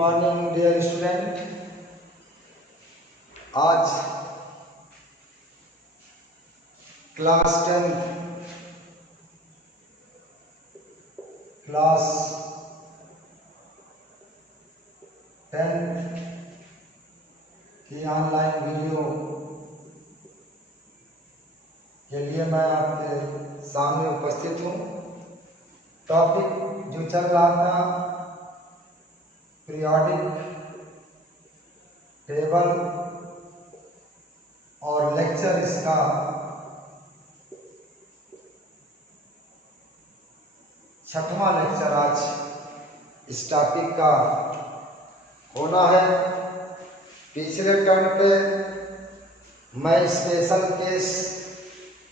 Morning dear student. आज class 10 की online video के लिए मैं आपके सामने उपस्थित हूँ। टॉपिक जो चल रहा था पीरियोडिक टेबल और लेक्चर इसका छठवां लेक्चर आज इस टॉपिक का होना है। पिछले टर्म पे मैं स्पेशल केस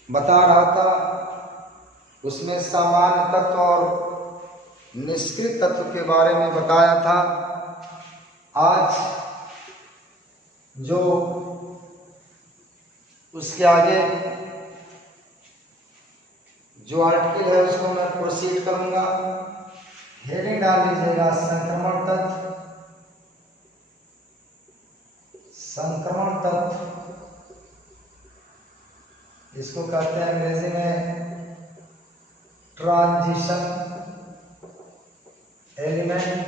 बता रहा था, उसमें सामान्य तत्व और निष्क्रिय तत्व के बारे में बताया था। आज जो उसके आगे जो आर्टिकल है उसको मैं प्रोसीड करूंगा। हेडिंग डाल लीजिएगा संक्रमण तत्व। संक्रमण तत्व इसको कहते हैं अंग्रेजी में ट्रांजिशन एलिमेंट।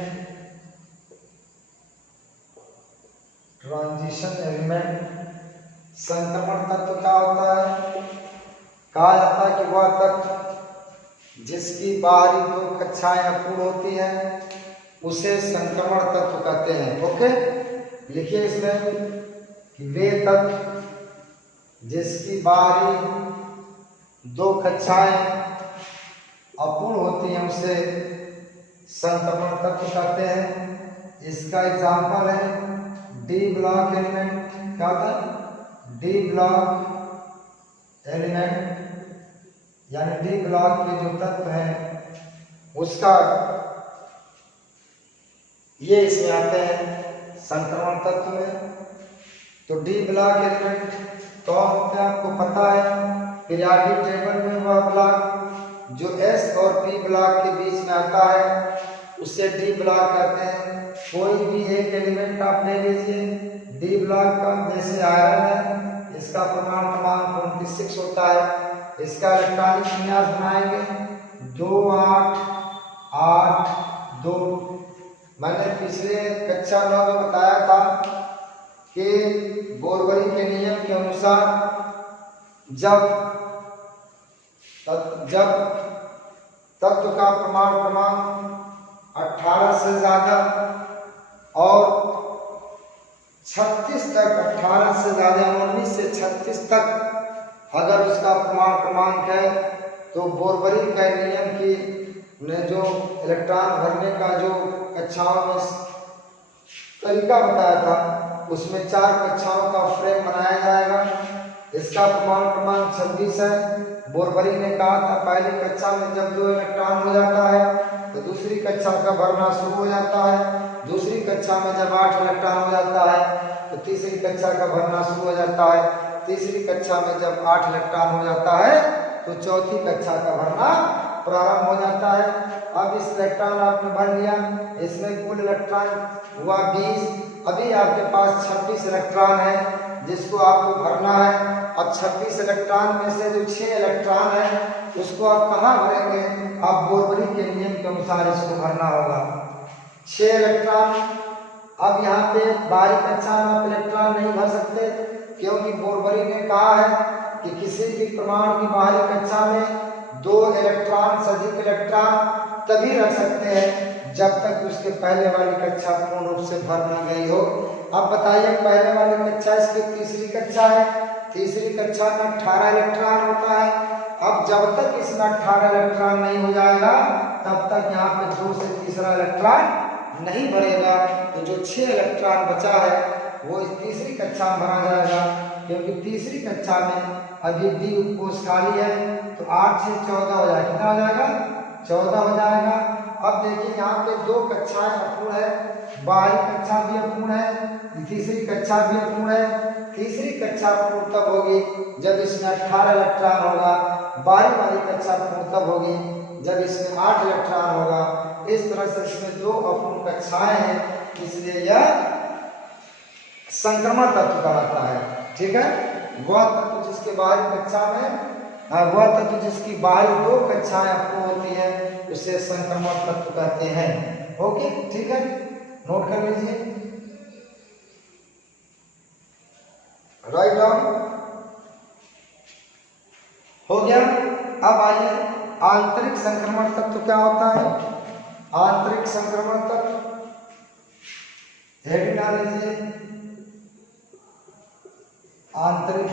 ट्रांजिशन एलिमेंट संक्रमण तत्व क्या होता है? कहा जाता है कि वह तत्व जिसकी बाहरी दो कक्षाएं अपूर्ण होती हैं उसे संक्रमण तत्व कहते हैं। ओके, लिखिए इसमें कि वे तत्व जिसकी बाहरी दो कक्षाएं अपूर्ण होती हैं उसे संक्रमण तत्व कहते हैं। इसका एग्जाम्पल है डी ब्लॉक एलिमेंट। क्या था? डी ब्लॉक एलिमेंट यानी डी ब्लॉक के जो तत्व हैं उसका ये इसमें आते हैं संक्रमण तत्व में। तो डी ब्लॉक एलिमेंट कौन होते हैं आपको पता है। पीरियोडिक टेबल में वह ब्लॉक जो एस और पी ब्लॉक के बीच में आता है उसे डी ब्लॉक कहते हैं। कोई भी एक एलिमेंट आप ले लीजिए डी ब्लॉक का, जैसे आयरन है, इसका परमाणु क्रमांक 26 होता है। इसका इलेक्ट्रॉनिक विन्यास बनाएंगे 2 8 8 2। मैंने पिछले कक्षा 9 में बताया था कि बोरबरी के नियम के अनुसार जब तत्व का परमाणु क्रमांक 18 से ज्यादा और 36 तक, 18 से ज्यादा 19 से 36 तक अगर उसका परमाणु क्रमांक है तो बोरबरी का नियम की ने जो इलेक्ट्रॉन भरने का जो कक्षाओं में तरीका बताया था उसमें 4 कक्षाओं का फ्रेम बनाया जाएगा। इसका परमाणु क्रमांक 26 है। बोरबरी ने कहा था पहली कक्षा में जब 2 इलेक्ट्रॉन हो जाता है तो दूसरी कक्षा का भरना शुरू हो जाता है। दूसरी कक्षा में जब 8 इलेक्ट्रॉन हो जाता है तो तीसरी कक्षा का भरना शुरू हो जाता है। तीसरी कक्षा में जब 8 इलेक्ट्रॉन हो जाता है तो चौथी कक्षा का भरना प्रारंभ हो जाता है। अब इस इलेक्ट्रॉन आपने भर लिया, इसमें कुल इलेक्ट्रॉन हुआ 20। अभी आपके पास 26 इलेक्ट्रॉन है जिसको आपको भरना है। अब 26 इलेक्ट्रॉन में से जो 6 इलेक्ट्रॉन है उसको आप कहाँ भरेंगे? आप बोरबरी के नियम के अनुसार इसको भरना होगा 6 इलेक्ट्रॉन। अब यहाँ पे बाहरी कक्षा में आप इलेक्ट्रॉन नहीं भर सकते क्योंकि बोरबरी ने कहा है कि किसी भी परमाणु की बाहरी कक्षा में 2 इलेक्ट्रॉन से अधिक इलेक्ट्रॉन तभी रख सकते हैं जब तक उसके पहले वाली कक्षा पूर्ण रूप से भर न गई हो। अब बताइए पहले वाली कक्षा इसकी तीसरी कक्षा है। तीसरी कक्षा में 18 इलेक्ट्रॉन होता है। अब जब तक इसमें 18 इलेक्ट्रॉन नहीं हो जाएगा तब तक यहाँ पे 2 से तीसरा इलेक्ट्रॉन नहीं भरेगा। तो जो 6 इलेक्ट्रॉन बचा है वो इस तीसरी कक्षा में भरा जाएगा क्योंकि तीसरी कक्षा में अभी डी उपकोष खाली है। तो 8 से 14 हो जाएगा। कितना हो जाएगा? 14 हो जाएगा। अब देखिए यहाँ पे 2 कक्षाएं अपूर्ण है, बाहरी कक्षा भी अपूर्ण है, तीसरी कक्षा भी अपूर्ण है। तीसरी कक्षा पूर्ण तब होगी जब इसमें 18 इलेक्ट्रॉन होगा। बाहरी वाली कक्षा पूर्ण तब होगी जब इसमें 8 इलेक्ट्रॉन होगा। इस तरह से इसमें 2 अपूर्ण कक्षाएं हैं इसलिए यह संक्रमण तत्व कहलाता है। ठीक है, वह तत्व जिसके बाहरी कक्षा में वह तत्व जिसकी बाहरी 2 कक्षाएं आपको होती है उसे संक्रमण तत्व कहते हैं। ओके, ठीक है, नोट कर लीजिए, राइट डाउन हो गया। अब आइए, आंतरिक संक्रमण तत्व क्या होता है? आंतरिक संक्रमण तत्व हेडिंग डाल लीजिए, आंतरिक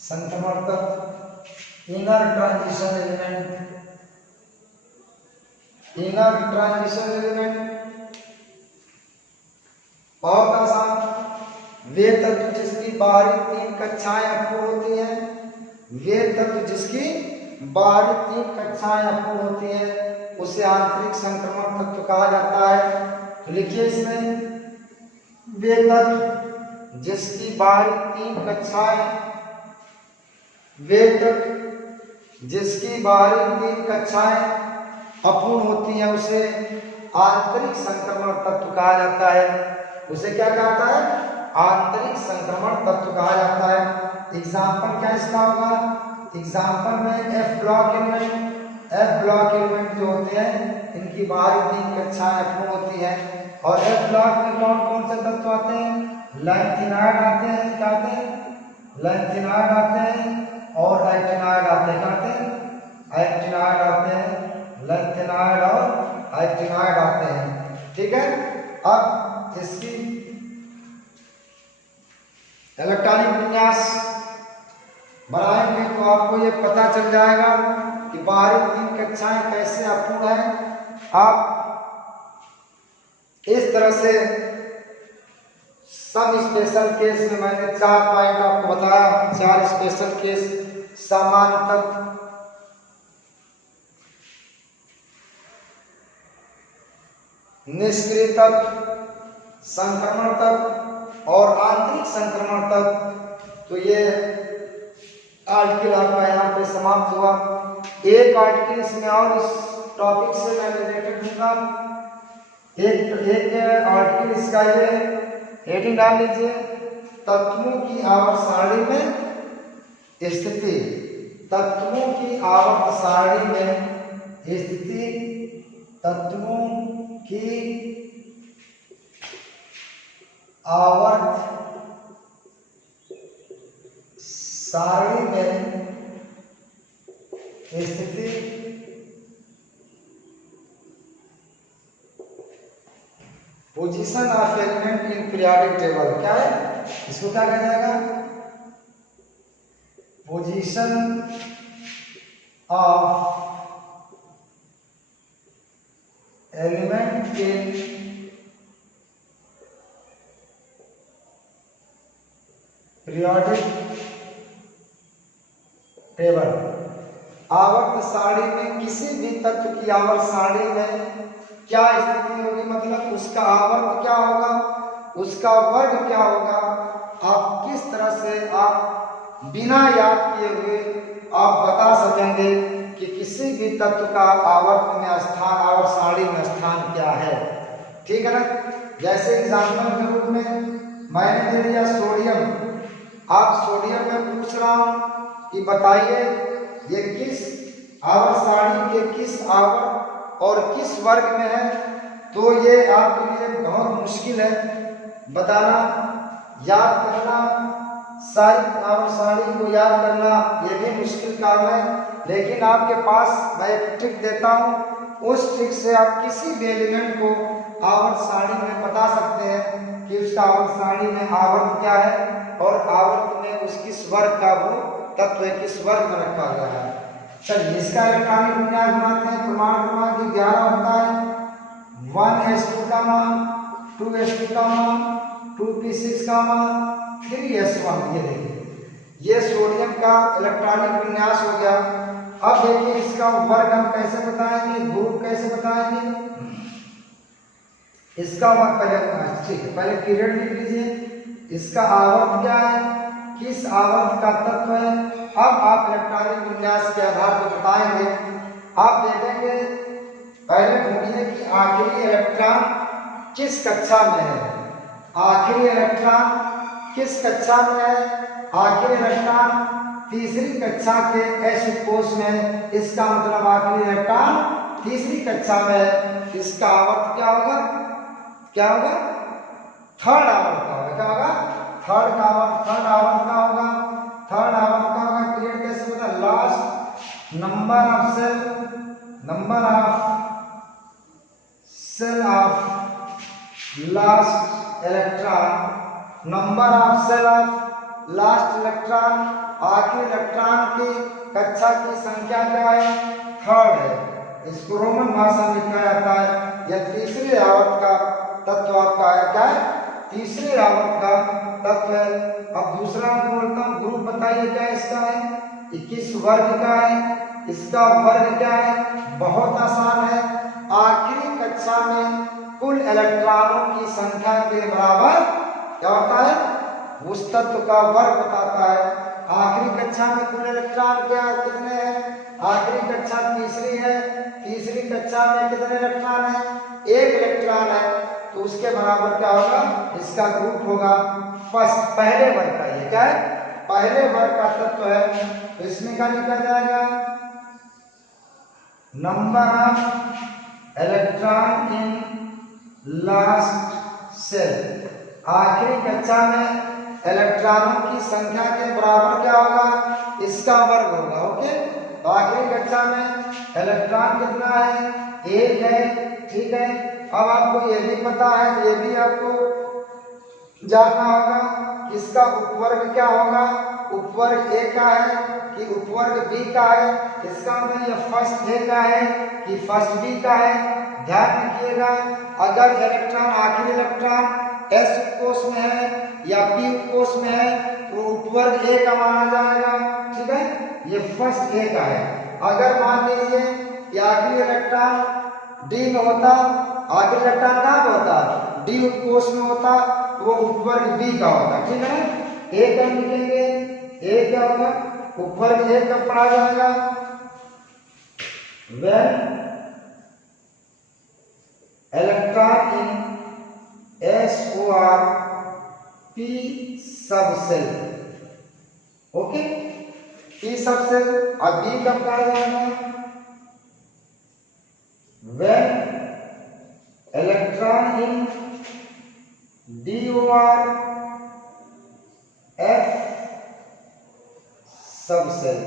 संक्रमण तत्व, inner transition element, inner transition element बहुत आसान। वे तत्व जिसकी बाहरी 3 कक्षाएं अपूर्ण होती हैं, वे तत्व जिसकी बाहरी 3 कक्षाएं अपूर्ण होती हैं उसे आंतरिक संक्रमण तत्व कहा जाता है। तो लिखिए इसमें, वे तत्व जिसकी बाहरी 3 कक्षाएं, वे तत्व जिसकी बाहरी 3 कक्षाएं अपूर्ण होती हैं उसे आंतरिक संक्रमण तत्व कहा जाता है। उसे क्या कहता है? आंतरिक संक्रमण तत्व कहा जाता है। एग्जाम्पल क्या इसका होगा? एग्जाम्पल में एफ ब्लॉक एलिमेंट जो होते हैं इनकी बाहरी 3 कक्षाएं अपूर्ण होती हैं। और एफ ब्लॉक में कौन कौन से तत्व आते हैं? लैंथेनाइड आते हैं, क्या आते हैं? लैंथेनाइड आते हैं और एक्टिनाइड आते हैं, क्या आते हैं? एक्टिनाइड आते हैं, लैंथेनाइड और एक्टिनाइड आते हैं। ठीक है, अब इसकी इलेक्ट्रॉनिक विन्यास बनाएंगे तो आपको ये पता चल जाएगा कि बाहरी 3 कक्षाएं कैसे अपूर्ण है। आप इस तरह से सब स्पेशल केस में मैंने 4 पॉइंट आपको बताया, 4 स्पेशल केस, सामान्य तत्व, निष्क्रिय तत्व, संक्रमण तत्व और आंतरिक संक्रमण तत्व। तो ये आर्टिकल आपका यहाँ पे समाप्त हुआ। एक आर्टिकल इसमें और इस टॉपिक से मैं रिलेटेड दूंगा। एक आर्टिकल इसका ये हेडिंग डाल लीजिए, तत्वों की आवर्त सारणी में स्थिति, तत्वों की आवर्त सारणी में स्थिति, तत्वों की आवर्त सारणी में स्थिति, position of element in periodic table. क्या है इसको, क्या कहा जाएगा? Position of element in periodic table. आवर्त सारणी में किसी भी तत्व की आवर्त सारणी में क्या स्थिति होगी, मतलब उसका आवर्त क्या होगा, उसका वर्ग क्या होगा। आप किस तरह से आप बिना याद किए हुए आप बता सकेंगे कि किसी भी तत्व का आवर्त में स्थान, आवर्त सारणी में स्थान क्या है। ठीक है ना, जैसे एग्जाम्पल के रूप में मैंने दे दिया सोडियम। आप सोडियम में पूछ रहा हूं कि बताइए ये किस आवर्त सारणी के किस आवर्त और किस वर्ग में है। तो ये आपके लिए बहुत मुश्किल है बताना, याद करना, सारी आवर्त सारणी को याद करना ये भी मुश्किल काम है। लेकिन आपके पास मैं एक ट्रिक देता हूँ, उस ट्रिक से आप किसी भी एलिमेंट को आवर्त सारणी में बता सकते हैं कि उसका आवर्त सारणी में आवर्त क्या है और आवर्त में उस किस वर्ग का वो तत्व किस वर्ग में रखा गया है। चलिए इसका इलेक्ट्रॉनिक विन्यास बनाते हैं। प्रमाण क्रमांक 11 होता है 1s2 का मान, 2s2 का मान, 2p6 का मान, 3s1। ये देखिए ये सोडियम का इलेक्ट्रॉनिक विन्यास हो गया। अब देखिए इसका वर्ग हम कैसे बताएंगे, ग्रुप कैसे बताएंगे। इसका वर्ग पहले, ठीक है, पहले पीरियड लिख लीजिए। इसका आवर्त क्या है, किस आवर्त का तत्व है। अब आप इलेक्ट्रॉनिक विन्यास के आधार पर बताएंगे। आप देखेंगे पहले ढूंढिए कि आखिरी इलेक्ट्रॉन किस कक्षा में है? आखिरी इलेक्ट्रॉन किस कक्षा में है? आखिरी इलेक्ट्रॉन तीसरी कक्षा के एस कोष में। इसका मतलब आखिरी इलेक्ट्रॉन तीसरी कक्षा में है। इसका आवर्त क्या होगा? क्या होगा? थर्ड आवर्त का होगा। क्या होगा? थर्ड आवर्त का होगा। थर्ड आवर्त का होगा। पीरियड कैसे होता है? Last number of shell of last electron, number of shell of last electron, आखिरी इलेक्ट्रॉन की कक्षा की संख्या क्या है? थर्ड है। इसको रोमन भाषा में लिखा जाता है। यह तीसरे आवर्त का तत्व आपका है। क्या है? तीसरे आवर्त का तत्व है। अब दूसरा बोलता हूँ, ग्रुप बताइए क्या इसका है? 21 वर्ग का है। इसका वर्ग क्या है? बहुत आसान है। आखिरी कक्षा में कुल इलेक्ट्रॉनों की संख्या के बराबर क्या होता है? उस तत्व का वर्ग बताता है। आखिरी कक्षा में कुल इलेक्ट्रॉन क्या कितने हैं? आखिरी कक्षा तीसरी है। तीसरी कक्षा में कितने इलेक्ट्रॉन है? एक इलेक्ट्रॉन है। तो उसके बराबर क्या होगा? इसका ग्रुप होगा फर्स्ट, पहले वर्ग का। ये क्या है? पहले वर्ग का तत्व है। तो इसमें क्या लिखा जाएगा? Number of electron in last shell. आखिरी कक्षा में इलेक्ट्रॉनों की संख्या के बराबर क्या होगा? इसका वर्ग होगा। ओके, तो आखिरी कक्षा में इलेक्ट्रॉन कितना है? एक है। ठीक है, अब आपको ये भी पता है, ये भी आपको जानना होगा कि इसका उपवर्ग क्या होगा? उपवर्ग ए का है कि उपवर्ग बी का है? इसका मतलब ये फर्स्ट ए का है कि फर्स्ट बी का है? ध्यान रखिएगा, अगर इलेक्ट्रॉन आखिरी इलेक्ट्रॉन एस कोष में है या पी कोष में है तो उपवर्ग ए का माना जाएगा। ठीक है, ये फर्स्ट ए का है। अगर मान लीजिए कि आखिरी इलेक्ट्रॉन डी में होता, आखिरी इलेक्ट्रॉन कहाँ पे होता? डी कोष में होता, तो वो उपवर्ग बी का होता। ठीक है, ए का लिखेंगे। ए क्या होगा? उपवर्ग ए का पढ़ा जाएगा when electron in SOR P subshell. Okay, P subshell. अब B कब कहा जाएगा? when electron in DOR F subshell.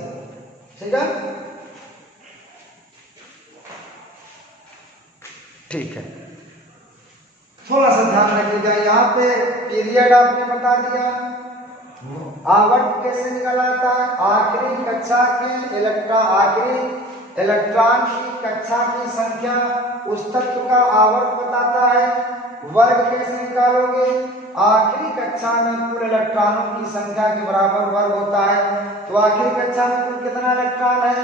ठीक है, ठीक है। थोड़ा सा ध्यान रखिएगा, यहाँ पे पीरियड आपने बता दिया, आवर्त कैसे निकल आता है? आखिरी कक्षा के आखिरी इलेक्ट्रॉन की कक्षा की संख्या उस तत्व का आवर्त बताता है। वर्ग कैसे निकालोगे? आखिरी कक्षा में कुल इलेक्ट्रॉनों की संख्या के बराबर वर्ग होता है। तो आखिरी कक्षा में कुल कितना इलेक्ट्रॉन है?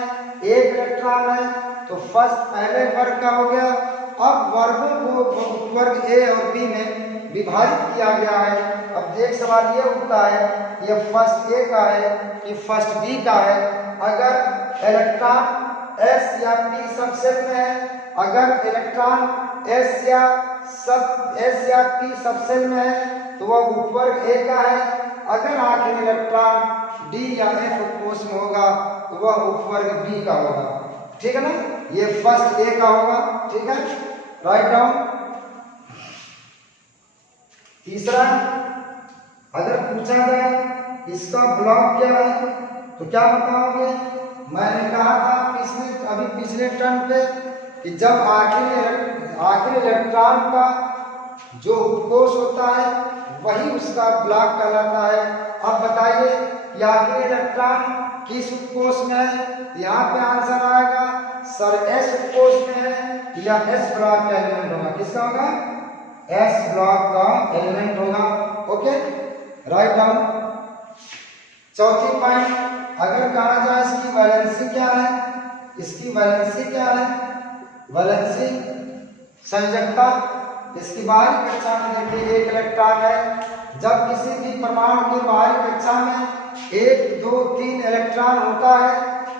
एक इलेक्ट्रॉन है। तो फर्स्ट पहले वर्ग का हो गया। अब वर्गों को वर्ग ए और बी में विभाजित किया गया है। अब एक सवाल ये उठता है, ये फर्स्ट ए का है कि फर्स्ट बी का है? अगर इलेक्ट्रॉन एस या पी सबसेल में है, अगर इलेक्ट्रॉन एस या पी सबसेल में है तो वह उपवर्ग ए का है। अगर आखिरी इलेक्ट्रॉन डी या एफ कोष में होगा तो वह उपवर्ग बी का होगा। ठीक है ना, ये फर्स्ट ए का होगा। ठीक है, राइट डाउन। तीसरा, अगर पूछा जाए इसका ब्लॉक क्या है तो क्या बताओगे? मैंने कहा था पिछले टर्म पे कि जब आखिरी इलेक्ट्रॉन का जो कोष होता है वही उसका ब्लॉक कहलाता है। अब बताइए कि आखिरी इलेक्ट्रॉन किस कोष में है? यहाँ पे आंसर आएगा सर एस कोष में है या एस ब्लॉक का एलिमेंट होगा। किसका होगा? एस ब्लॉक का एलिमेंट होगा। Okay, write down. चौथी पॉइंट, अगर कहा जाए इसकी वैलेंसी क्या है? इसकी वैलेंसी क्या है? वैलेंसी संयोजकता। इसकी बाहरी कक्षा में देखिए एक इलेक्ट्रॉन है। जब किसी भी परमाणु की बाहरी कक्षा में 1, 2, 3 इलेक्ट्रॉन होता है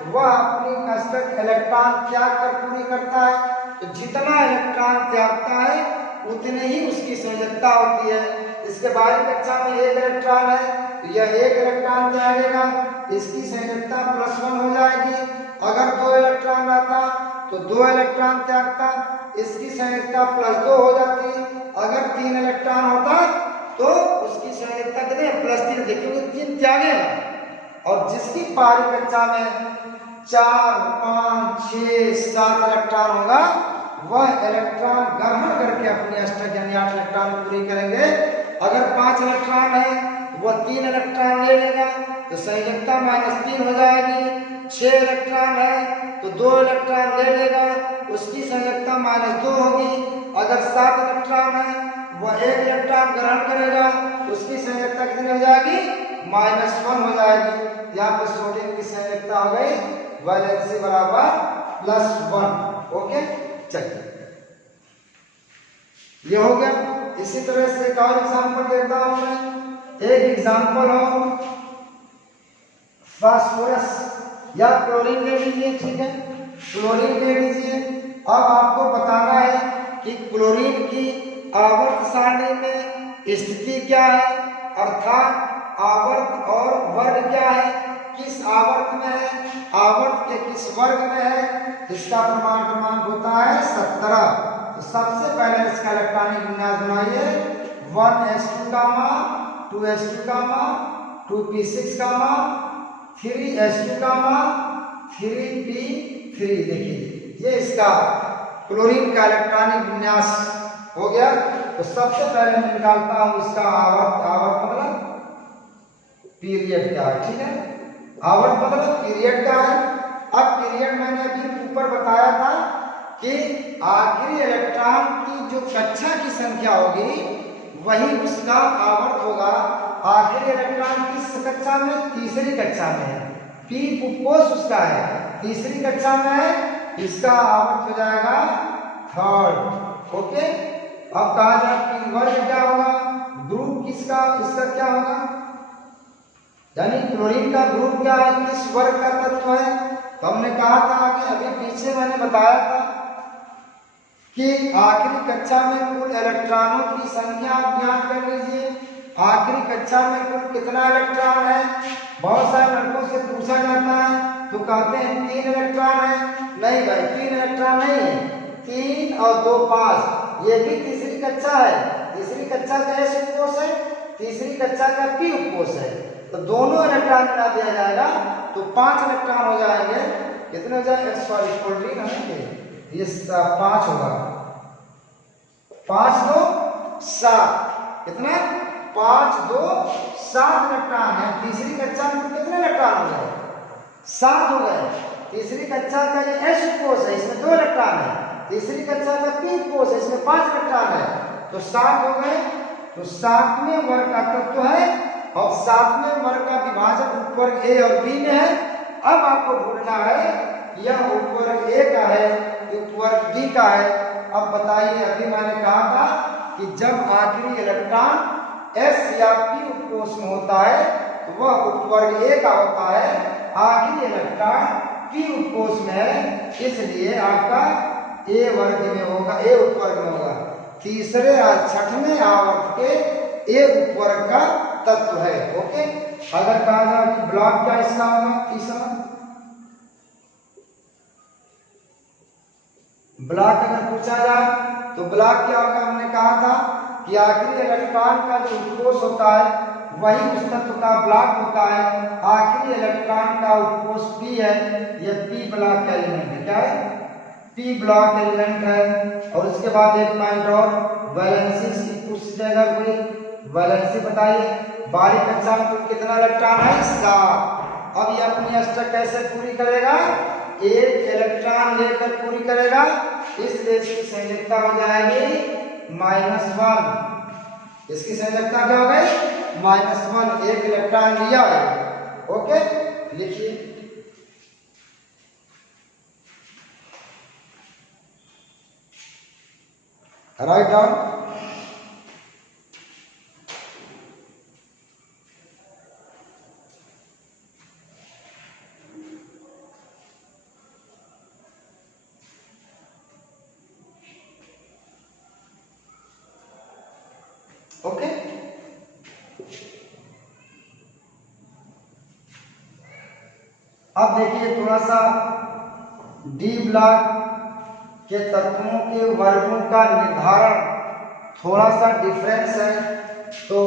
वह अपनी कसरत इलेक्ट्रॉन त्याग कर पूरी करता है। तो जितना इलेक्ट्रॉन त्यागता है उतने ही उसकी संयोजकता होती है। इसके बाहरी कक्षा में एक इलेक्ट्रॉन है तो यह एक इलेक्ट्रॉन त्यागेगा, इसकी संयोजकता +1 हो जाएगी। अगर 2 इलेक्ट्रॉन रहता तो 2 इलेक्ट्रॉन त्यागता, इसकी संयोजकता +2 हो जाती। अगर 3 इलेक्ट्रॉन होता तो उसकी संयोजकता कितनी +3 थी, क्योंकि 3 त्यागेगा। और जिसकी बाहरी कक्षा में 4, 5, 6, 7 इलेक्ट्रॉन होगा वह इलेक्ट्रॉन ग्रहण करके अपनी अष्टक यानी 8 इलेक्ट्रॉन पूरी करेंगे। अगर 5 इलेक्ट्रॉन है तो वह 3 इलेक्ट्रॉन ले लेगा तो संयोजकता -3 हो जाएगी। 6 इलेक्ट्रॉन है तो 2 इलेक्ट्रॉन ले लेगा, उसकी संयोजकता -2 होगी। अगर 7 इलेक्ट्रॉन है वह 1 इलेक्ट्रॉन ग्रहण करेगा, उसकी संयोजकता कितनी हो जाएगी -1 हो जाएगी। यहाँ पर सोडियम की संयोजकता हो गई वैलेंसी बराबर +1। ओके, चलिए ये हो गया। इसी तरह से एक और एग्जांपल देता हूं मैं। एक एग्जांपल हो फास्फोरस या क्लोरीन ले लीजिए, ठीक है, क्लोरीन ले लीजिए। अब आपको बताना है कि क्लोरीन की आवर्त सारणी में स्थिति क्या है, अर्थात आवर्त और वर्ग क्या है, किस आवर्त में है, आवर्त के किस वर्ग में है। इसका प्रमाण क्रमांक होता है 17। तो सबसे पहले इसका इलेक्ट्रॉनिक विन्यास बनाइए। 1s2 gamma, 2s2 gamma, 2p6 gamma, 3s2 gamma, 3p3। देखिए ये इसका क्लोरीन का इलेक्ट्रॉनिक विन्यास हो गया। तो सबसे पहले मैं निकालता हूं इसका आवर्त। आवर्त मतलब पीरियड क्या है, ठीक है, आवर्त मतलब पीरियड का है। अब पीरियड मैंने अभी ऊपर बताया था कि आखिरी इलेक्ट्रॉन की जो कक्षा की संख्या होगी वही उसका आवर्त होगा। आखिरी इलेक्ट्रॉन किस कक्षा में, तीसरी कक्षा में है, पी पुप्पोस उसका है, तीसरी कक्षा में है, इसका आवर्त हो जाएगा 3rd। ओके, अब कहा जाए कि वर्ग क्या होगा, ग्रुप किसका, इसका क्या होगा, यानी क्लोरीन का ग्रुप क्या है, किस वर्ग का तत्व है। तो हमने कहा था कि अभी पीछे मैंने बताया था कि आखिरी कक्षा में कुल इलेक्ट्रॉनों की संख्या आप ज्ञात कर लीजिए। आखिरी कक्षा में कुल कितना इलेक्ट्रॉन है। बहुत सारे लड़कों से पूछा जाता है तो कहते हैं 3 इलेक्ट्रॉन है। नहीं भाई, 3 इलेक्ट्रॉन नहीं है, 3 और 2 5। ये भी तीसरी कक्षा है, तीसरी कक्षा का S उपकोष है, तीसरी कक्षा का P उपकोष है। तो दोनों इलेक्ट्रॉन मिला दिया जाएगा तो 5 इलेक्ट्रॉन हो जाएंगे। कितने हो जाएंगे, सॉरी कोल्ड्रिंक है ये 5 होगा, 5 2 7, कितना 5 2 7 इलेक्ट्रॉन है। तीसरी कक्षा में कितने इलेक्ट्रॉन हो गए, 7 हो गए। तीसरी कक्षा का ये S उपकोष है, इसमें 2 इलेक्ट्रॉन है। तीसरी कक्षा का P उपकोष है, इसमें 5 इलेक्ट्रॉन है, तो 7 हो गए। तो 7वें वर्ग का तत्व है और 7वें वर्ग का विभाजन उपवर्ग A और B में है। अब आपको ढूंढना है यह उपवर्ग A का है, उपवर्ग B का है। अब बताइए, अभी मैंने कहा था कि जब आखिरी इलेक्ट्रॉन S या P उपकोष में होता है तो वह उपवर्ग A का होता है, आखिरी इलेक्ट्रॉन P उपकोष में है, इसलिए आपका A वर्ग में होगा, A उपवर्ग में होगा। तीसरे और छठवें आवर्त के A उपवर्ग का तत्व है। ओके, अगर कहा जाए कि ब्लॉक क्या इसका होगा, तीसरा ब्लॉक अगर पूछा जाए तो ब्लॉक क्या होगा। हमने कहा था कि आखिरी इलेक्ट्रॉन का जो उपकोष होता है वही उस तत्व का ब्लॉक होता है। आखिरी इलेक्ट्रॉन का उपकोष P है, यह P ब्लॉक का एलिमेंट है। क्या है, P ब्लॉक एलिमेंट है। और उसके बाद एक पॉइंट और, वैलेंसी की पूछ जाएगा कोई, वैलेंसी बताइए। बाहरी कक्षा में कितना इलेक्ट्रॉन है, 7। अब ये अपनी अष्टक कैसे पूरी करेगा, एक इलेक्ट्रॉन लेकर पूरी करेगा, इसलिए इसकी संयोजकता हो जाएगी -1। इसकी संयोजकता क्या हो गई, -1, एक इलेक्ट्रॉन लिया है। ओके, लिखिए राइट डाउन। ओके। अब देखिए थोड़ा सा डी ब्लॉक के तत्वों के वर्गों का निर्धारण थोड़ा सा डिफरेंस है। तो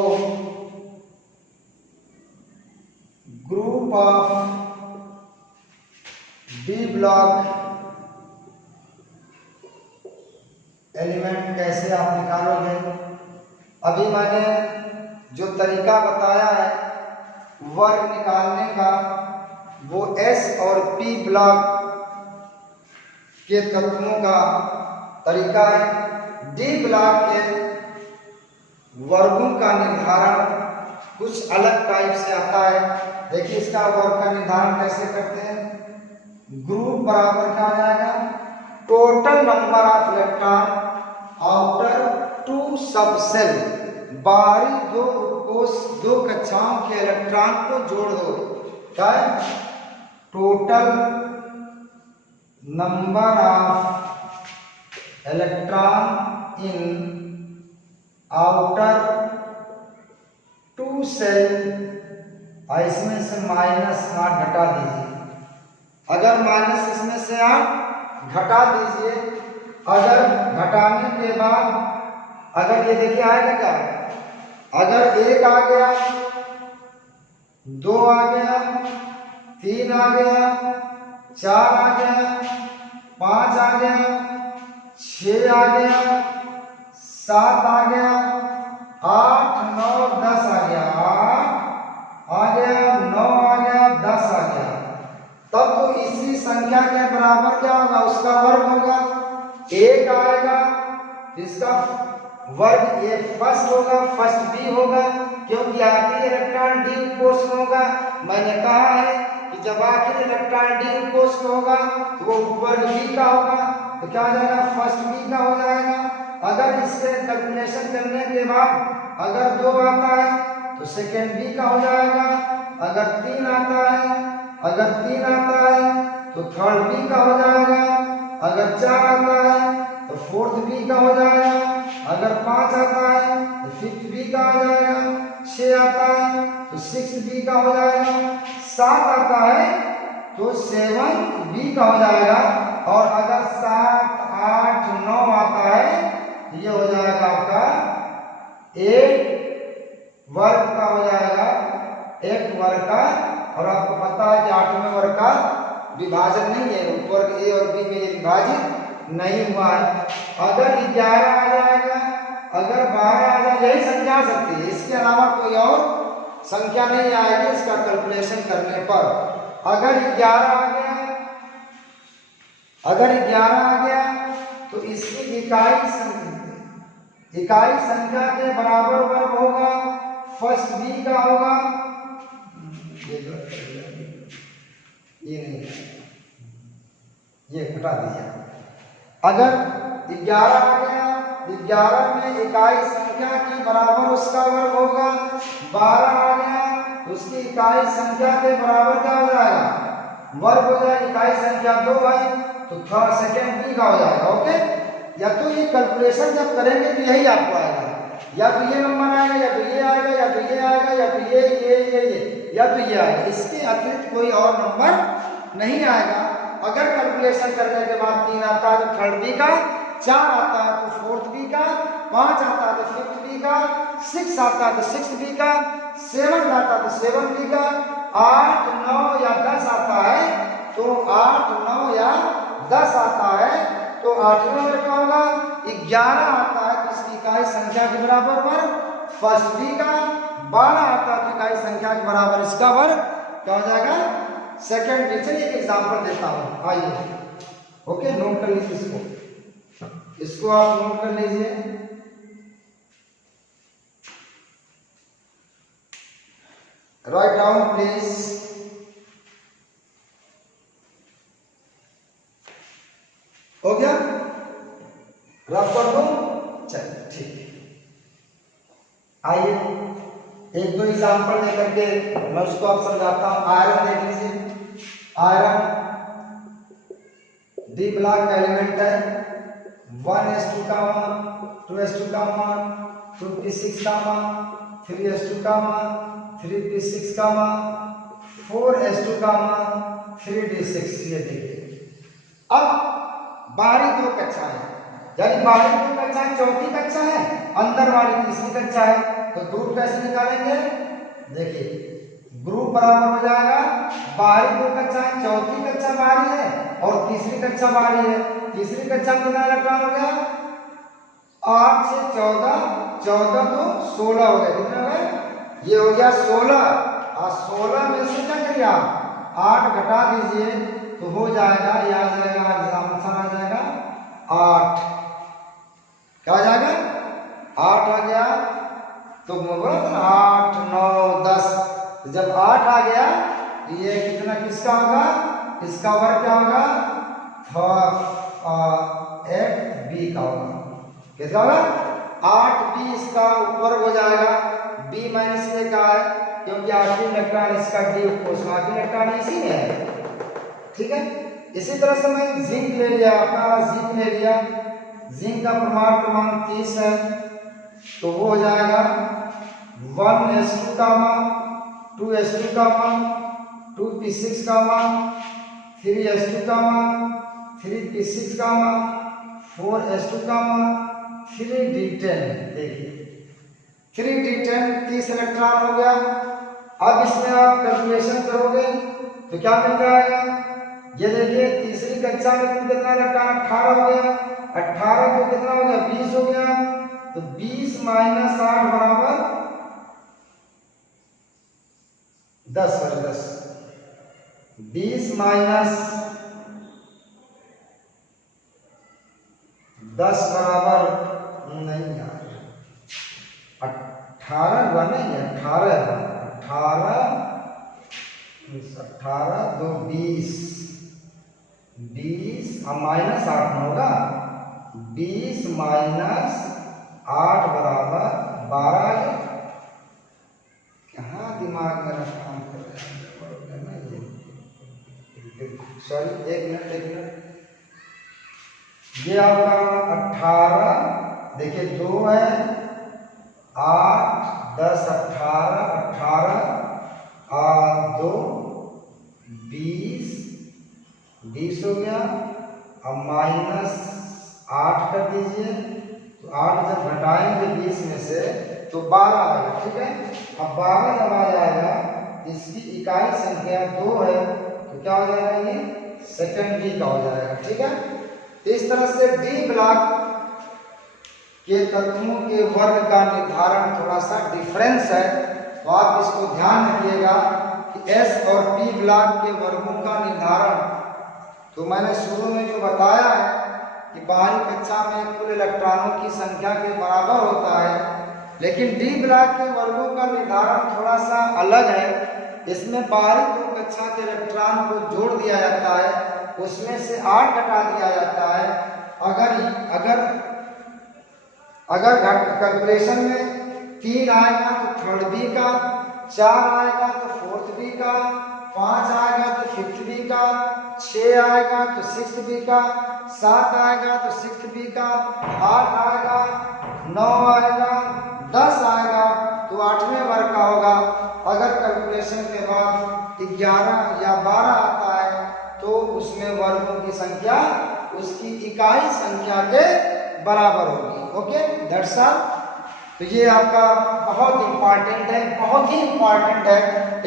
group of D block element कैसे आप निकालोगे? अभी मैंने जो तरीका बताया है वर्ग निकालने का वो एस और पी ब्लॉक के तत्वों का तरीका है। डी ब्लॉक के वर्गों का निर्धारण कुछ अलग टाइप से आता है। देखिए इसका वर्ग का निर्धारण कैसे करते हैं। ग्रुप बराबर क्या आ जाएगा, total number of electron outer two subshell, बाहरी दो कक्षाओं के इलेक्ट्रॉन को जोड़ दो। क्या है? Total number of electron in outer two shell, इसमें से -8 घटा दीजिए। अगर माइनस इसमें से आप घटा दीजिए, अगर घटाने के बाद अगर ये देखिए आएगा क्या, अगर 1 आ गया, 2 आ गया, 3 आ गया, 4 आ गया, 5 आ गया, 6 आ गया, 7 आ गया, 8, 9, 10 आ गया, 8 आ गया, 9 आ गया, 10 आ गया, तब तो इसी संख्या के बराबर क्या होगा, उसका वर्ग होगा। 1 आएगा, इसका वर्ग ये फर्स्ट होगा, फर्स्ट बी होगा, क्योंकि आखिरी इलेक्ट्रॉन डी कोष में होगा। मैंने कहा है कि जब आखिरी इलेक्ट्रॉन डी कोष में होगा तो वो वर्ग बी का होगा, तो क्या हो जाएगा, फर्स्ट बी का हो जाएगा। अगर इससे कैलकुलेशन करने के बाद अगर 2 आता है तो सेकेंड बी का हो जाएगा। अगर 3 आता है, अगर 3 आता है तो थर्ड बी का हो जाएगा। अगर 4 आता है तो फोर्थ बी का हो जाएगा। अगर 5 आता है तो फिफ्थ बी का हो जाएगा। 6 आता है तो सिक्स बी का हो जाएगा। 7 आता है तो सेवंथ बी का हो जाएगा। और अगर 7, 8, 9 आता है तो ये हो जाएगा आपका 8 वर्ग का हो जाएगा, 8 वर्ग का। और आपको पता है कि 8वें वर्ग का विभाजन नहीं है, वर्ग ए और बी में ये विभाजित नहीं हुआ है। अगर 11 आ जाएगा, अगर 12 आ जाए, यही संख्या आ सकती है, इसके अलावा कोई और संख्या नहीं आएगी इसका कैलकुलेशन करने पर। अगर 11 आ गया, अगर 11 आ गया तो इसकी इकाई संख्या के बराबर वर्ग होगा, फर्स्ट बी का होगा। ये नहीं, ये हटा दीजिए। अगर 11 आ गया, 11 में इकाई संख्या के बराबर उसका वर्ग होगा। 12 आ गया, उसकी इकाई संख्या के बराबर क्या हो जाएगा, वर्ग हो जाएगा। इकाई संख्या 2 है तो थर्ड सेकेंड बी का हो जाएगा। ओके, या तो ये कैलकुलेशन जब करेंगे तो यही आपको आएगा, या तो ये नंबर आएगा, या तो ये आएगा, या तो ये आएगा, या तो ये या तो ये आएगा। इसके अतिरिक्त कोई और नंबर नहीं आएगा। अगर कैलकुलेशन करने के बाद 3 आता है तो थर्ड बी का, 4 आता है तो फोर्थ बी का, 5 आता है तो फिफ्थ बी का, 6 आता है तो सिक्स बी का, 7 आता है तो सेवन बी का, 8, 9 या 10 आता है तो 8, 9 या 10 आता है तो 8वें वर्ग का होगा। 11 आता है तो इसकी इकाई संख्या के बराबर वर्ग फर्स्ट बी का। 12 आता है तो इकाई संख्या के बराबर इसका वर्ग क्या हो जाएगा, सेकेंड बी। चलिए एक एग्जाम्पल देता हूं, आइए। ओके, नोट कर लीजिए इसको आप नोट कर लीजिए। Write down please. हो गया, रफ कर दो, चलिए ठीक है। आइए एक दो एग्जाम्पल देकर के मैं उसको आप समझाता हूं। आयरन देख लीजिए, आयरन डी ब्लॉक का एलिमेंट है। 1s2 का 1, 2s2 का 1, 2p6 कामा 3s2 कामा 3p6 कामा 4s2 कामा 3d6। ये देखिए अब बाहरी दो कक्षाएं, यानी बाहरी दो कक्षाएं चौथी कक्षा है, अंदर वाली तीसरी कक्षा है, तो ग्रुप कैसे निकालेंगे? देखिए ग्रुप बराबर हो जाएगा, बाहरी दो कक्षाएं चौथी कक्षा बाहरी है और तीसरी कक्षा बाहरी है। तीसरी कक्षा में कितना इलेक्ट्रॉन हो गया? 8 से 14, 14 तो 16 हो गए। कितने हो गए? ये हो गया 16। और 16 में से क्या करिए आप 8 घटा दीजिए तो हो जाएगा, ये आ जाएगा, आंसर आ जाएगा 8। क्या आ जाएगा? 8 आ गया। तो बोला था 8 9 10, जब 8 आ गया ये कितना किसका होगा? इसका वर्ग क्या होगा? 8b का होगा। किसका होगा? 8b इसका ऊपर हो जाएगा, b माइनस a का है क्योंकि आखिरी इलेक्ट्रॉन इसका d उसका आखिरी इलेक्ट्रॉन इसी में है। ठीक है, इसी तरह से मैं जिंक ले लिया, अपना जिंक ले लिया, जिंक का परमाणु क्रमांक 30 है, तो वो हो जाएगा 1s2 कामा 2s2 कामा 2p6 कामा 3s2 कामा 3p6 कामा 4s2 कामा 3d10। देखिए 3d10 30 इलेक्ट्रॉन हो गया। अब इसमें आप कैलकुलेशन करोगे तो क्या मिल जाएगा? ये देखिए तीसरी कक्षा में कितना इलेक्ट्रॉन? 18 हो गया। 18 को कितना हो गया? 20 हो गया। तो 20 माइनस 8 बराबर 10 है। 10 20 माइनस 10 बराबर नहीं यार 18 हुआ नहीं, 18 2 20 20 अब माइनस 8 में होगा। 20 माइनस 8 बराबर 12 आ गया। कहाँ दिमाग मेरा काम कर रहा है? सॉरी, एक मिनट। ये आपका 18, देखिए 2 है, 8 10 18 और 2 20 हो गया। अब माइनस 8 कर दीजिए, तो 8 जब घटाएंगे 20 में से तो 12 आएगा। ठीक है, अब 12 जब आ जाएगा, इसकी इकाई संख्या 2 है, तो क्या हो जाएगा? ये सेकंड डी का हो जाएगा। ठीक है, तो इस तरह से डी ब्लॉक के तत्वों के वर्ग का निर्धारण थोड़ा सा डिफरेंस है, तो आप इसको ध्यान रखिएगा कि एस और पी ब्लॉक के वर्गों का निर्धारण तो मैंने शुरू में जो बताया है कि बाहरी कक्षा में कुल इलेक्ट्रॉनों की संख्या के बराबर होता है, लेकिन डी ब्लॉक के वर्गों का निर्धारण थोड़ा सा अलग है। इसमें बाहरी दो कक्षा के इलेक्ट्रॉन को जोड़ दिया जाता है, उसमें से 8 घटा दिया जाता है। अगर कैलकुलेशन में 3 आएगा तो थर्ड बी का, 4 आएगा तो फोर्थ बी का, 5 आएगा तो फिफ्थ बी का, 6 आएगा तो सिक्स्थ बी का, 7 आएगा तो सिक्स्थ बी का, 8 आएगा, 9 आएगा, 10 आएगा तो 8वें वर्ग का होगा। अगर कैलकुलेशन के बाद 11 या 12 आता है तो उसमें वर्गों की संख्या उसकी इकाई संख्या के बराबर होगी। Okay, that's all. तो ये आपका बहुत इंपॉर्टेंट है, बहुत ही इंपॉर्टेंट है।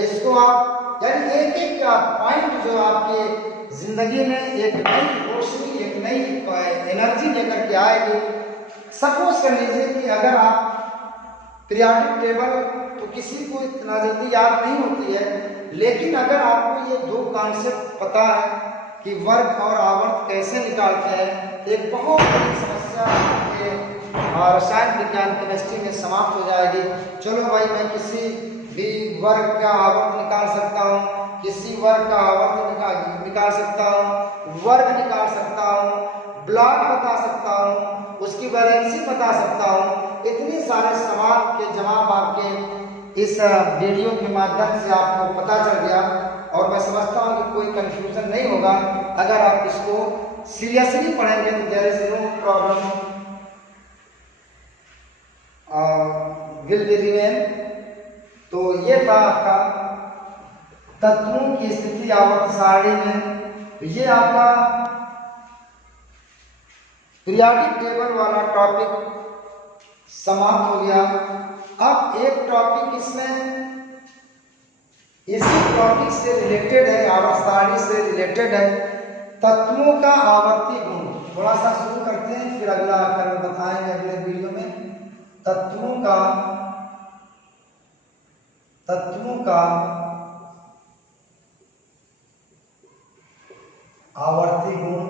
इसको आप यानी एक एक पॉइंट जो आपके जिंदगी में एक नई रोशनी, एक नई एनर्जी लेकर के आएगी। सपोज कर लीजिए कि अगर आप पीरियोडिक टेबल तो किसी को इतना जल्दी याद नहीं होती है, लेकिन अगर आपको ये दो कॉन्सेप्ट पता है कि वर्ग और आवर्त कैसे निकालते हैं, एक बहुत बड़ी समस्या रसायन विज्ञान केमिस्ट्री में समाप्त हो जाएगी। चलो भाई, मैं किसी भी वर्ग का आवर्त निकाल सकता हूँ, किसी वर्ग का आवर्त निकाल सकता हूँ, वर्ग निकाल सकता हूँ, ब्लॉक बता सकता हूँ, उसकी वैलेंसी बता सकता हूँ। इतने सारे सवाल के जवाब आपके इस वीडियो के माध्यम से आपको पता चल गया, और मैं समझता हूँ कि कोई कंफ्यूजन नहीं होगा। अगर आप इसको सीरियसली पढ़ेंगे तो there is no problem. Will be remain. तो ये था आपका तत्वों की स्थिति आवर्त सारणी में। ये आपका पीरियोडिक टेबल वाला टॉपिक समाप्त हो गया। अब एक टॉपिक इसमें इसी टॉपिक से रिलेटेड है, आवर्त सारणी से रिलेटेड है, तत्वों का आवर्ती गुण। थोड़ा सा शुरू करते हैं, फिर अगला कल बताएंगे अगले वीडियो में। तत्वों का आवर्ती गुण,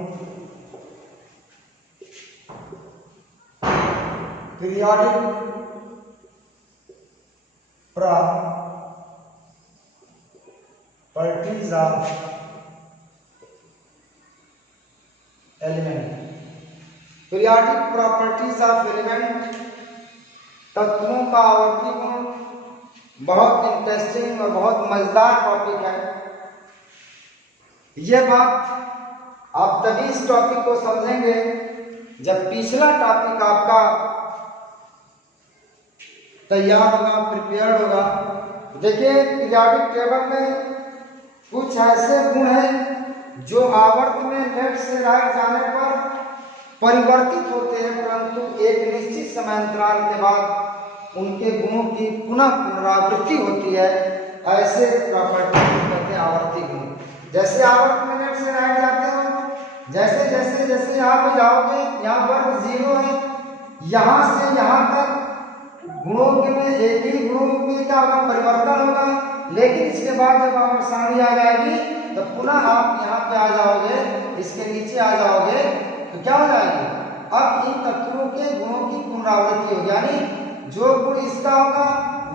periodic properties of element. Periodic properties of element, तत्वों का आवर्ती गुण, बहुत इंटरेस्टिंग और बहुत मजेदार टॉपिक है। यह बात आप तभी इस टॉपिक को समझेंगे जब पिछला टॉपिक आपका तैयार होगा, प्रिपेयर्ड होगा। देखिए, पीरियोडिक टेबल में कुछ ऐसे गुण हैं जो आवर्त में लेफ्ट से राइट जाने पर परिवर्तित होते हैं, परंतु एक निश्चित समयांतराल के बाद उनके गुणों की पुनः पुनरावृत्ति होती है। ऐसे प्रॉपर्टी कहते हैं आवर्ती गुण। जैसे आवर्त में लेफ्ट से राइट जाते हो, जैसे जैसे जैसे यहाँ पे जाओगे, यहाँ पर 0 है, यहाँ से यहाँ तक गुणों के में एक ही गुणों में क्या होगा, परिवर्तन होगा। लेकिन इसके बाद जब आवर्त सारणी आ जाएगी तो पुनः आप यहाँ पे आ जाओगे, इसके नीचे आ जाओगे तो क्या हो जाएगी, अब इन तत्वों के गुणों की पुनरावृत्ति होगी, यानी जो गुण इसका होगा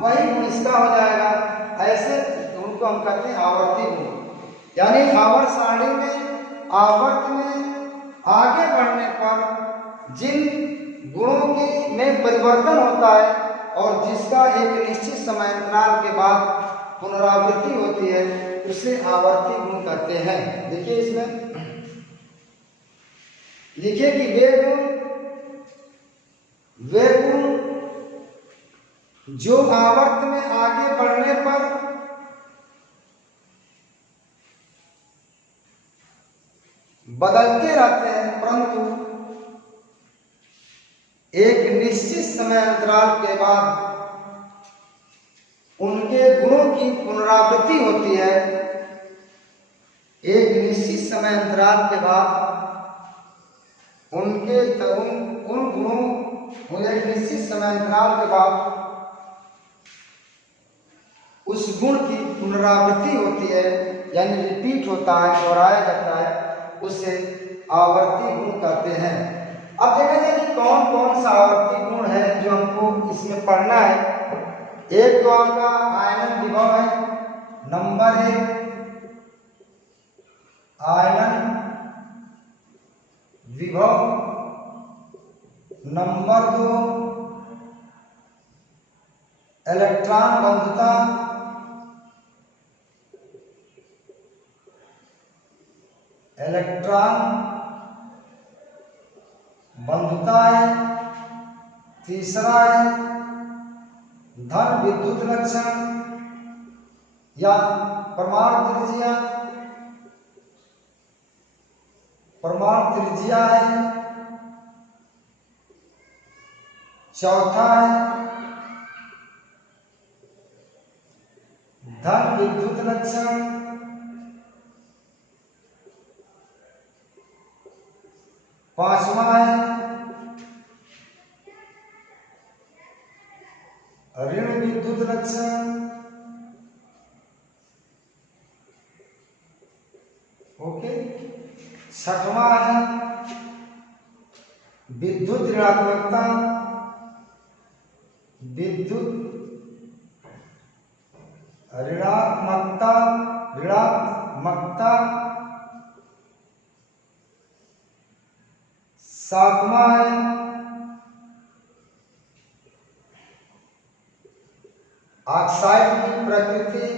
वही गुण इसका हो जाएगा। ऐसे गुण को हम कहते हैं आवर्ती गुण। यानी आवर्त सारणी में आवर्त में आगे बढ़ने पर जिन गुणों के में परिवर्तन होता है और जिसका एक निश्चित समयांतराल के बाद पुनरावृत्ति होती है, उसे आवर्ती गुण कहते हैं। देखिए इसमें लिखिए कि वे गुण जो आवर्त में आगे बढ़ने पर बदलते रहते हैं, परंतु एक निश्चित समय अंतराल के बाद उनके गुणों की पुनरावृत्ति होती है। एक निश्चित समय अंतराल के बाद उनके उन गुणों एक निश्चित समय अंतराल के बाद उस गुण की पुनरावृत्ति होती है, यानी रिपीट होता है, दोहराया जाता है, उसे आवर्ती गुण कहते हैं। अब देखेंगे कि कौन कौन सा आवर्ती गुण है जो हमको इसमें पढ़ना है। एक तो आपका आयनन विभव है, नंबर 1 आयनन विभव, नंबर 2 इलेक्ट्रॉन बंधुता, है। तीसरा है धन विद्युत लक्षण या परमाणु त्रिज्या है। चौथा है धन विद्युत लक्षण, पांचवा है ऋण विद्युत लक्षण। ओके, छठवां है विद्युत ऋणात्मकता, ऋणात्मकता। सातवां है ऑक्साइड की प्रकृति,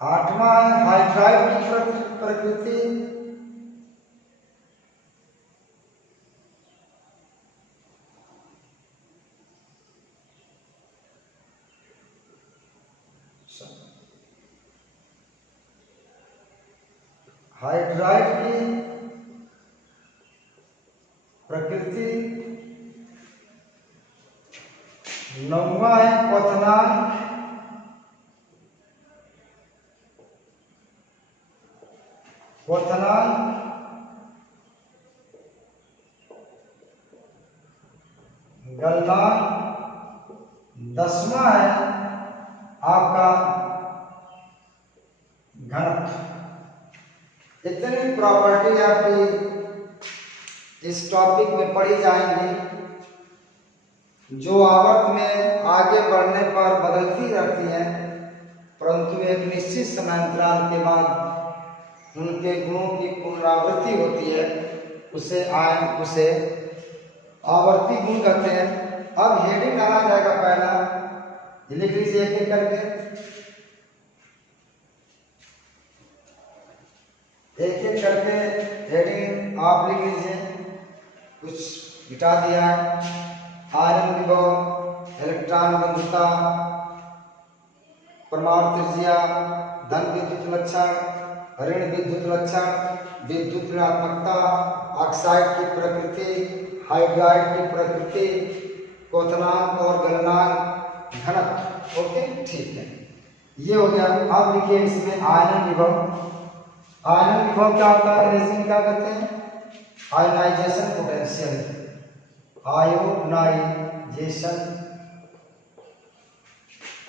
8वां है हाइड्राइड की प्रकृति। हाइड्राइड की प्रकृति। 9वां है क्वथनांक। क्वथनांक। 10वां है आपका घनत्व। इतनी प्रॉपर्टी आपकी इस टॉपिक में पढ़ी जाएंगी, जो आवर्त में आगे बढ़ने पर बदलती रहती हैं, परंतु एक निश्चित समयांतराल के बाद उनके गुणों की पुनरावृत्ति होती है। उसे आवर्ती गुण कहते हैं। अब हेडिंग डाला जाएगा, पहला लिख लीजिए एक एक करके। एक एक करके हेडिंग आप लिख लीजिए। कुछ मिटा दिया है। आयरन विभव, इलेक्ट्रॉन बंधुता, परमाणु त्रिज्या, धन विद्युत लक्षण, ऋण विद्युत लक्षण, विद्युत ऋणात्मकता, ऑक्साइड की प्रकृति, हाइड्राइड की प्रकृति, क्वथनांक और गलनांक, घनत्व। ओके, ठीक है, ये हो गया। अब लिखिए इसमें आयनन विभव। आयनन विभव क्या होता है, अंग्रेजी में क्या कहते हैं? Ionization potential. आयोनाइजेशन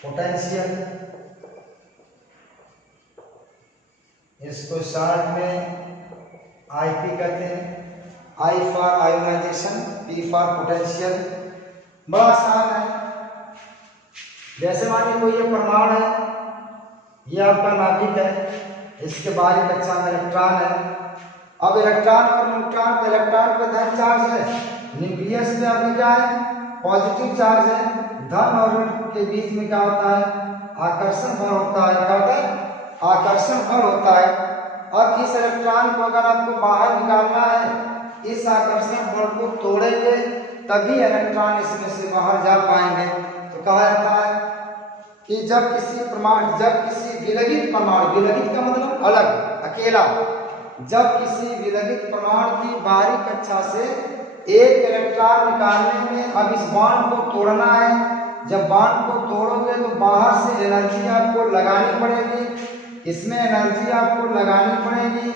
पोटेंशियल, इसको शॉर्ट में आईपी कहते हैं। I for ionization, P for potential. बड़ा आसान है। जैसे मानिए कोई ये परमाणु है, ये आपका नाभिक है, इसके बाहरी कक्षा में इलेक्ट्रॉन है। अब इलेक्ट्रॉन और न्यूट्रॉन पे, इलेक्ट्रॉन पे धन चार्ज है, न्यूक्लियस में आपका क्या है, पॉजिटिव चार्ज है। धन और ऋण के बीच में क्या होता है, आकर्षण बल होता है। क्या होता है, आकर्षण बल होता है। अब इस इलेक्ट्रॉन को अगर आपको बाहर निकालना है, इस आकर्षण बल को तोड़ेंगे तभी इलेक्ट्रॉन इसमें से बाहर जा पाएंगे। तो कहा जाता है कि जब किसी विलगित परमाणु, विलगित का मतलब अलग, अकेला, जब किसी विलगित परमाणु की बाहरी कक्षा से एक इलेक्ट्रॉन निकालने में, अब इस बॉन्ड को तोड़ना है, जब बॉन्ड को तोड़ोगे तो बाहर से एनर्जी आपको लगानी पड़ेगी, इसमें एनर्जी आपको लगानी पड़ेगी।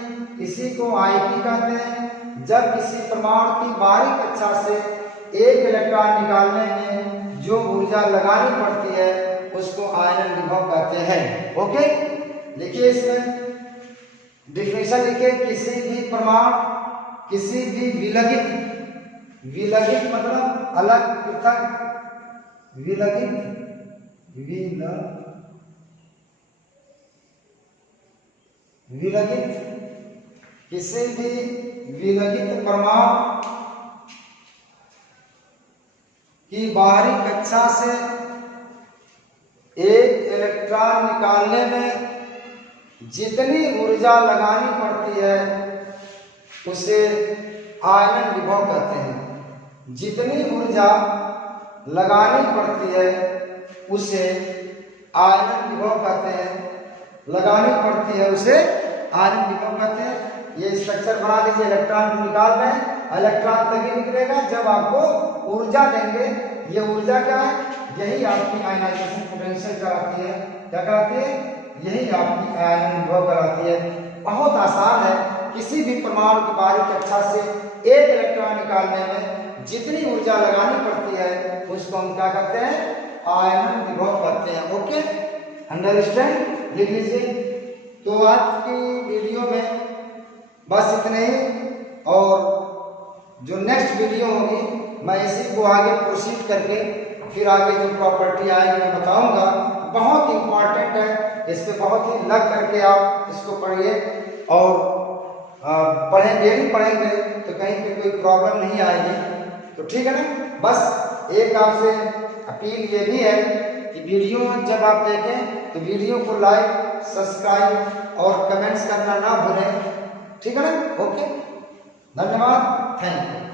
इसी को आईपी कहते हैं। जब किसी परमाणु की बाहरी कक्षा से एक इलेक्ट्रॉन निकालने में जो ऊर्जा लगानी पड़ती है उसको आयनन विभव कहते हैं। ओके, लिखिए इसमें डिफिनेशन लिखिए। किसी भी परमाणु, किसी भी विलगित, विलगित मतलब अलग, पृथक, विलगित, विलगित, किसी भी विलगित परमाणु की बाहरी कक्षा से एक इलेक्ट्रॉन निकालने में जितनी ऊर्जा लगानी पड़ती है उसे आयनन विभव कहते हैं। जितनी ऊर्जा लगानी पड़ती है उसे आयनन विभव कहते हैं। लगानी पड़ती है उसे आयनन विभव कहते हैं। ये स्ट्रक्चर बना लीजिए। इलेक्ट्रॉन को निकाल रहे हैं, इलेक्ट्रॉन तभी निकलेगा जब आपको ऊर्जा देंगे। ये ऊर्जा क्या है, यही आपकी आयनाइजेशन पोटेंशियल कराती है। क्या कराती है, यही आपकी आयनन विभव कराती है। बहुत आसान है। किसी भी परमाणु की बाहरी कक्षा से एक इलेक्ट्रॉन निकालने में जितनी ऊर्जा लगानी पड़ती है उसको हम क्या कहते हैं, आयनन विभव कहते हैं। ओके, अंडरस्टैंड, लिख लीजिए। तो आज की वीडियो में बस इतने ही, और जो नेक्स्ट वीडियो होगी मैं इसी को आगे प्रोसीड करके फिर आगे जो प्रॉपर्टी आएगी मैं बताऊंगा। बहुत इंपॉर्टेंट है, इस पे बहुत ही लग करके आप इसको पढ़िए, और पढ़ें, डेली पढ़ेंगे तो कहीं पे कोई प्रॉब्लम नहीं आएगी। तो ठीक है ना। बस एक आपसे अपील ये भी है कि वीडियो जब आप देखें तो वीडियो को लाइक, सब्सक्राइब और कमेंट्स करना ना भूलें। ठीक है ना? ओके, धन्यवाद, थैंक यू।